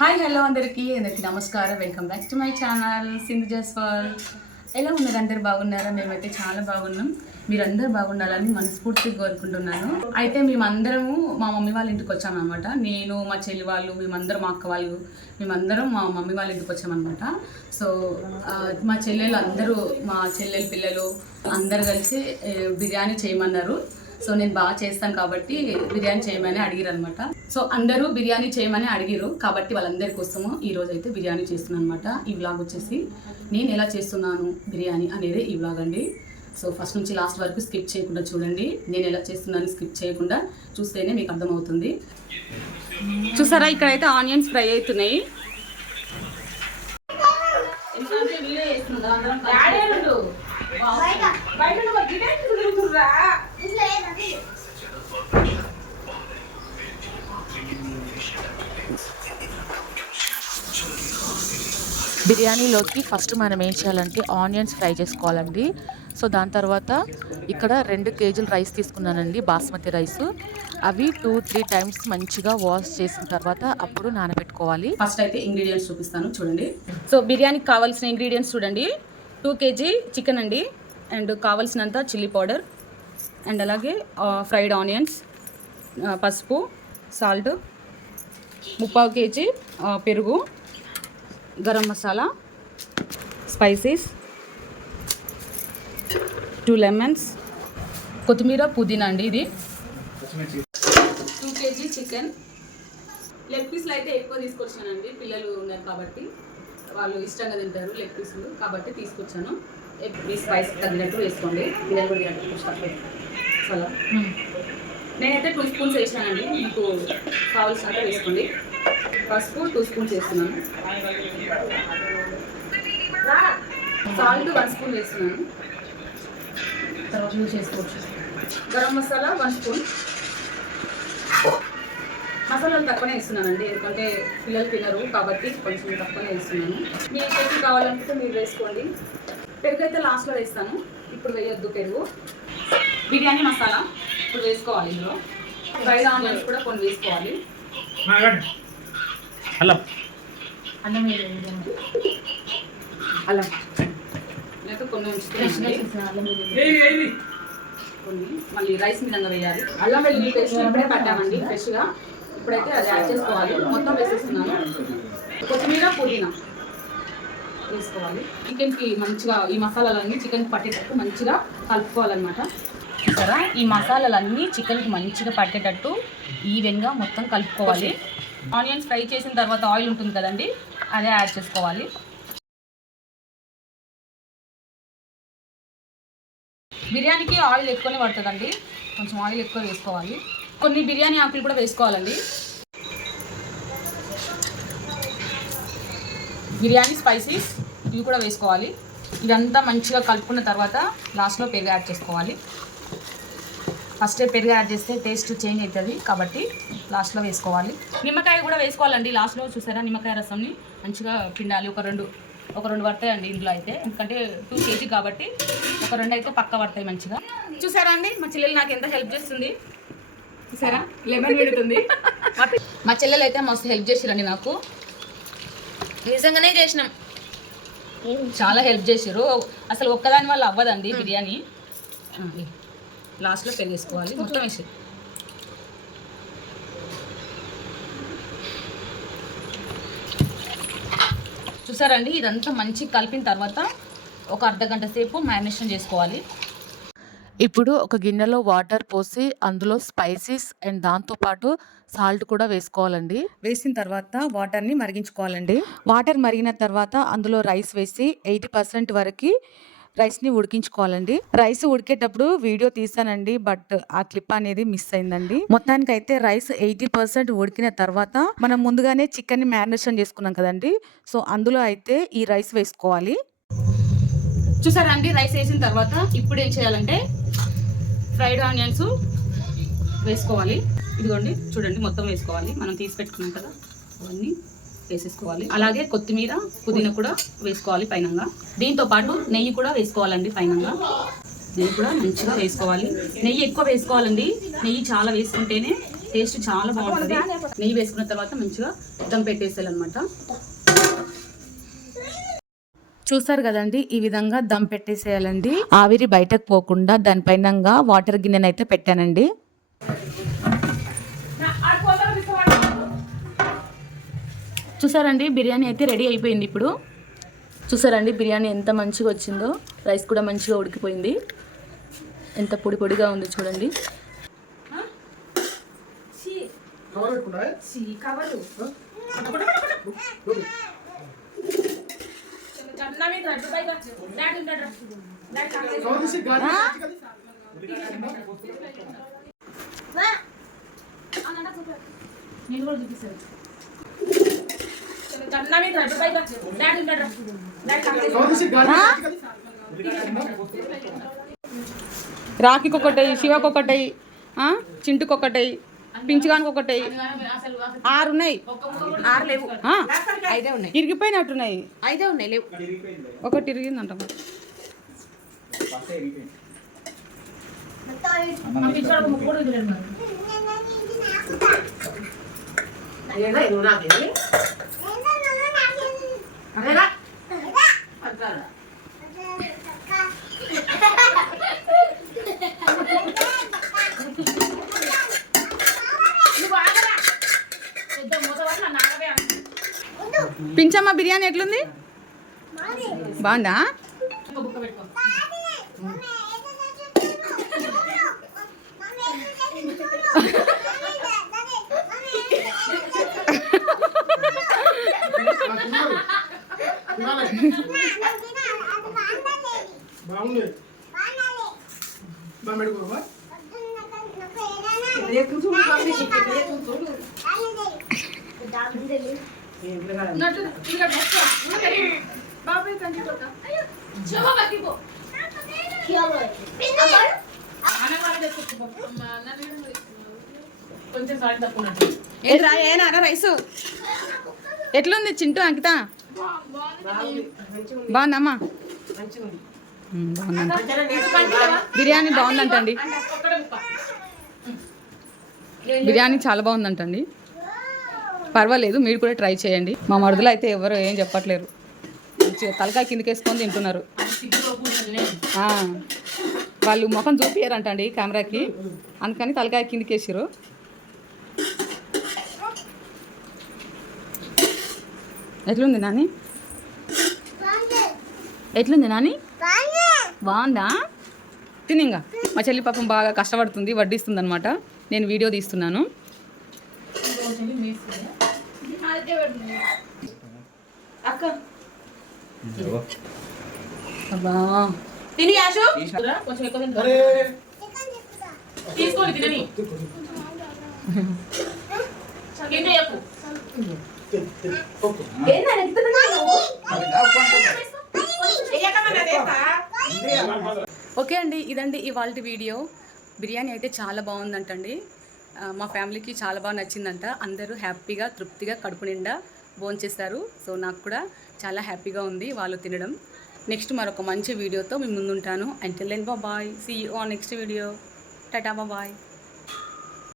Hi hello అందరికీ. అందరికీ నమస్కారం. Welcome back to my channel. Sindhu Jaswal. ఎలా ఉన్నారు అందరు? బాగున్నారా? మేమైతే చాలా బాగున్నాం. మీరందరూ బాగుండాలని మనస్ఫూర్తిగా కోరుకుంటున్నాను. అయితే మేమందరము మా మమ్మీ వాళ్ళ ఇంటికి వచ్చామన్నమాట. నేను మా చెల్లి వాళ్ళు మేమందరం మా అక్క వాళ్ళు మేమందరం మా మమ్మీ వాళ్ళ ఇంటికి వచ్చామన్నమాట. సో మా చెల్లెలు అందరూ మా చెల్లెలు పిల్లలు అందరు కలిసి బిర్యానీ చేయమన్నారు. సో నేను బాగా చేస్తాను కాబట్టి బిర్యానీ చేయమని అడిగిరు అనమాట సో అందరూ బిర్యానీ చేయమని అడిగిరు. కాబట్టి వాళ్ళందరి కోసము ఈ రోజు అయితే బిర్యానీ చేస్తున్నాను అనమాట ఈ వ్లాగ్ వచ్చేసి నేను ఎలా చేస్తున్నాను బిర్యానీ అనేది ఈ వ్లాగ్ అండి. సో ఫస్ట్ నుంచి లాస్ట్ వరకు స్కిప్ చేయకుండా చూడండి. నేను ఎలా చేస్తున్నాను స్కిప్ చేయకుండా చూస్తేనే మీకు అర్థమవుతుంది. చూసారా? ఇక్కడైతే ఆనియన్స్ ఫ్రై అవుతున్నాయి. ఎందుకంటే వీడియో చేస్తున్నాం అందరం బిర్యానీలోకి ఫస్ట్ మనం ఏం చేయాలంటే ఆనియన్స్ ఫ్రై చేసుకోవాలండి. సో దాని తర్వాత ఇక్కడ రెండు కేజీలు రైస్ తీసుకున్నానండి బాస్మతి రైస్. అవి టూ త్రీ టైమ్స్ మంచిగా వాష్ చేసిన తర్వాత అప్పుడు నానబెట్టుకోవాలి. ఫస్ట్ అయితే ఇంగ్రీడియంట్స్ చూపిస్తాను చూడండి. సో బిర్యానీకి కావాల్సిన ఇంగ్రీడియంట్స్ చూడండి. టూ కేజీ చికెన్ అండి అండ్ కావాల్సినంత చిల్లీ పౌడర్ అండ్ అలాగే ఫ్రైడ్ ఆనియన్స్ పసుపు సాల్ట్ ముప్పావు కేజీ పెరుగు garam masala spices two lemons కొత్తిమీర పుదీనా అండి ఇది. Two KG chicken. లెగ్ పీస్లు అయితే ఎక్కువ తీసుకొచ్చానండి పిల్లలు ఉన్నారు కాబట్టి. వాళ్ళు ఇష్టంగా తింటారు లెగ్ పీసులు కాబట్టి తీసుకొచ్చాను. మీ స్పైస్ తగినట్టు వేసుకోండి. పిల్లలు కూడా. చాలా నేనైతే టూ స్పూన్స్ వేసానండి మీకు కావాల్సినంత వేసుకోండి. పసుపు టూ స్పూన్స్ వేస్తున్నాను. సాల్ట్ వన్ స్పూన్ వేస్తున్నాను. తర్వాత యూజ్ చేసుకోవచ్చు. గరం మసాలా వన్ స్పూన్ మసాలాలు తక్కువనే వేస్తున్నానండి. ఎందుకంటే పిల్లలు తినరు కాబట్టి కొంచెం తక్కువనే వేస్తున్నాను. మీ టేస్ట్ కావాలనుకుంటే మీరు వేసుకోండి. పెరుగు అయితే లాస్ట్లో వేస్తాను. ఇప్పుడు వేయొద్దు పెరుగు. బిర్యానీ మసాలా ఇప్పుడు వేసుకోవాలి ఇందులో. ఫ్రైడ్ ఆనియన్స్ కూడా కొన్ని వేసుకోవాలి. అల్లం. అల్లం అల్లం. లేకపోతే కొన్ని ఉంచుతున్నానండి కొన్ని మళ్ళీ రైస్ విధంగా వేయాలి. అల్లం వెల్లుల్లి పేస్ట్ ఇప్పుడే పట్టామండి ఫ్రెష్గా. ఇప్పుడైతే అది యాడ్ చేసుకోవాలి. మొత్తం వేసేస్తున్నాను. కొత్తిమీర పుదీనా వేసుకోవాలి. చికెన్కి మంచిగా ఈ మసాలాలన్నీ చికెన్కి పట్టేటట్టు మంచిగా కలుపుకోవాలన్నమాట. చూసారా? ఈ మసాలాలన్నీ చికెన్కి మంచిగా పట్టేటట్టు ఈవెన్గా మొత్తం కలుపుకోవాలి. ఆనియన్స్ ఫ్రై చేసిన తర్వాత ఆయిల్ ఉంటుంది కదండి అదే యాడ్ చేసుకోవాలి. బిర్యానీకి ఆయిల్ ఎక్కువనే పడుతుందండి కొంచెం ఆయిల్ ఎక్కువ వేసుకోవాలి. కొన్ని బిర్యానీ ఆకులు కూడా వేసుకోవాలండి. బిర్యానీ స్పైసీస్ ఇవి కూడా వేసుకోవాలి. ఇదంతా మంచిగా కలుపుకున్న తర్వాత లాస్ట్లో పెరుగు యాడ్ చేసుకోవాలి. ఫస్టే పెరుగు యాడ్ చేస్తే టేస్ట్ చేంజ్ అవుతుంది కాబట్టి లాస్ట్లో వేసుకోవాలి. నిమ్మకాయ కూడా వేసుకోవాలండి లాస్ట్లో చూసారా నిమ్మకాయ రసంని? మంచిగా పిండాలి ఒక రెండు ఒక రెండు పడతాయండి ఇందులో అయితే. ఎందుకంటే టూ కేజీ కాబట్టి ఒక రెండు అయితే పక్క పడతాయి మంచిగా. చూసారా అండి? మా చెల్లెలు నాకు ఎంత హెల్ప్ చేస్తుంది. చూసారా? లెమన్ పెడుతుంది. మా చెల్లెలు అయితే మస్తు హెల్ప్ చేసిరండి నాకు. నిజంగానే చేసినాం. చాలా హెల్ప్ చేసారు అసలు ఒక్కదాని వల్ల అవ్వదండి బిర్యానీ. లాస్ట్లో పెరిగేసుకోవాలి మొత్తం వేసి చూసారండి? ఇదంతా మంచి కలిపిన తర్వాత ఒక అర్ధ గంట సేపు మ్యారినేషన్ చేసుకోవాలి. ఇప్పుడు ఒక గిన్నెలో వాటర్ పోసి అందులో స్పైసెస్ అండ్ దాంతోపాటు సాల్ట్ కూడా వేసుకోవాలండి. వేసిన తర్వాత వాటర్ని మరిగించుకోవాలండి. వాటర్ మరిగిన తర్వాత అందులో రైస్ వేసి ఎయిటీ పర్సెంట్ వరకు రైస్ని ఉడికించుకోవాలండి. రైస్ ఉడికేటప్పుడు వీడియో తీసానండి బట్ ఆ క్లిప్ అనేది మిస్ అయిందండి. మొత్తానికి అయితే రైస్ ఎయిటీ పర్సెంట్ ఉడికిన తర్వాత మనం ముందుగానే చికెన్ మ్యారినేషన్ చేసుకున్నాం కదండి. సో అందులో అయితే ఈ రైస్ వేసుకోవాలి. చూసారా అండి రైస్ వేసిన తర్వాత ఇప్పుడు ఏం చేయాలంటే ఫ్రైడ్ ఆనియన్స్ వేసుకోవాలి. ఇదిగోండి చూడండి మొత్తం వేసుకోవాలి. మనం తీసి పెట్టుకున్నాం కదా అవన్నీ. వేసేసుకోవాలి. అలాగే కొత్తిమీర పుదీనా కూడా వేసుకోవాలి పైనంగా. దీంతో పాటు నెయ్యి కూడా వేసుకోవాలండి పైనంగా. నెయ్యి కూడా మంచిగా వేసుకోవాలి. నెయ్యి ఎక్కువ వేసుకోవాలండి. నెయ్యి చాలా వేసుకుంటేనే టేస్ట్ చాలా బాగుంటుంది. నెయ్యి వేసుకున్న తర్వాత మంచిగా దమ్ పెట్టేసేయాలన్నమాట. చూస్తారు కదండి ఈ విధంగా దమ్ పెట్టేసేయాలండి. ఆవిరి బయటకు పోకుండా దానిపైన వాటర్ గిన్నెనైతే పెట్టానండి. చూసారండి బిర్యానీ అయితే రెడీ అయిపోయింది ఇప్పుడు. చూసారండి బిర్యానీ ఎంత మంచిగా వచ్చిందో. రైస్ కూడా మంచిగా ఉడికిపోయింది. ఎంత పొడి పొడిగా ఉంది చూడండి. నేను కూడా చూపిస్తాను. రాఖీకి ఒకటయి శివకి ఒకటయి చింటుకి ఒకటయి పించుగానికి ఒకటయి ఆరు ఉన్నాయి ఆరు లేవు ఐదే ఉన్నాయి. ఇరిగిపోయినట్టున్నాయి. ఐదే ఉన్నాయి లేవు. ఒకటి ఇరిగిందంట. పించమ్మ బిర్యానీ ఎట్లుంది? బాగుందా? కొంచెం తక్కువ ఉన్నట్టు. ఏంద్రా ఏనారా రైసు? ఎట్లుంది చింటూ అంకిత? బాగుందమ్మా. బిర్యానీ బాగుందంటండి. బిర్యానీ చాలా బాగుందంటండి. పర్వాలేదు మీరు కూడా ట్రై చేయండి. మా మరుదులు అయితే ఎవరు ఏం చెప్పట్లేరు. మంచిగా తలకాయ కిందకేసుకొని తింటున్నారు. వాళ్ళు ముఖం చూపియారంటండి కెమెరాకి. అందుకని తలకాయ కిందకేసారు ఎట్లుంది నాని? ఎట్లుంది నాని? బాగుందా? తినింగా మా చెల్లి పాపం బాగా కష్టపడుతుంది వడ్డిస్తుంది అనమాట నేను వీడియో తీస్తున్నాను. తీసుకోండి తినని. ఓకే అండి ఇదండి ఇవాళ వీడియో. బిర్యానీ అయితే చాలా బాగుందంటండి. మా ఫ్యామిలీకి చాలా బాగా నచ్చిందంట. అందరూ హ్యాపీగా తృప్తిగా కడుపు నిండా భోంచేస్తారు సో నాకు కూడా చాలా హ్యాపీగా ఉంది వాళ్ళు తినడం. నెక్స్ట్ మరొక మంచి వీడియోతో మీ ముందుంటాను. And tell bye see on next video tata bye